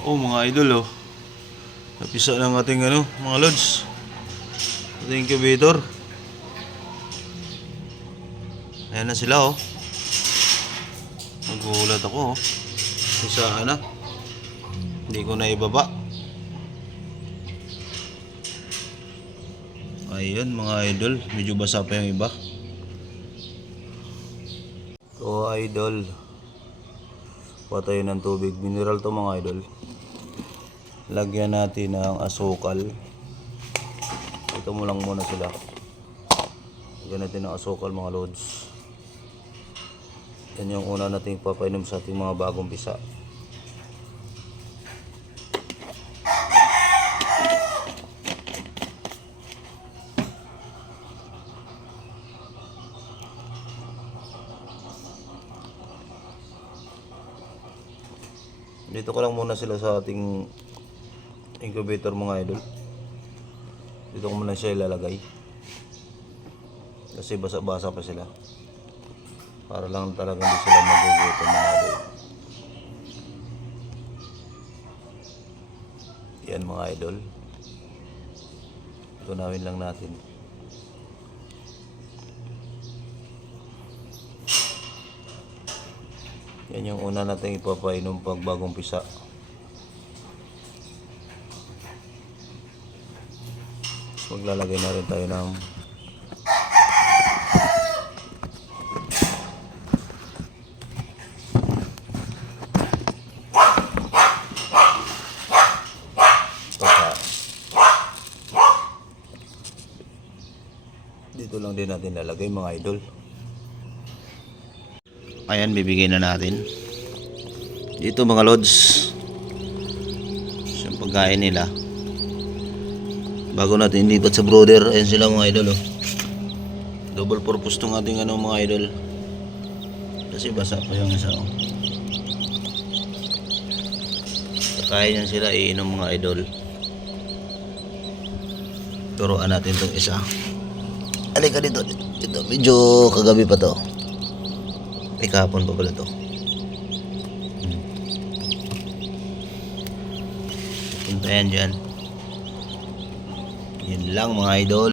Oh mga idol, oh. Napisa ng ating mga lods. Ating incubator. Ayan na sila, oh. Nagulat ako, oh. Isa na. Hindi ko na ibaba. Ayun mga idol, medyo basa pa yung iba. So idol, patay ng tubig. Mineral to mga idol. Lagyan natin ng asukal. Ito mo lang muna sila. Lagyan natin ng asukal mga lods. Yan yung una natin papainom sa ating mga bagong pisa. Dito ko lang muna sila sa ating incubator mga idol. Dito ko muna siya ilalagay. Kasi basa-basa pa sila. Para lang talaga hindi sila magugutom mga idol. Yan mga idol. Tunawin lang natin. Yan yung una natin ipapainom pag bagong pisa. Maglalagay na rin tayo ng dito lang din natin lalagay mga idol. Ayan, bibigay na natin dito mga lods yung pagkain nila bago natin ilipat sa brooder. Ayan sila mga idol, oh. Double purpose tong ating mga idol kasi basa pa yung isa, oh. Kakain yan sila, iinom mga idol. Turuan natin tong isa. Alika dito, dito. Medyo kagabi pa to. Ay, kahapon pa pala to. Punta yan dyan. Yun lang mga idol.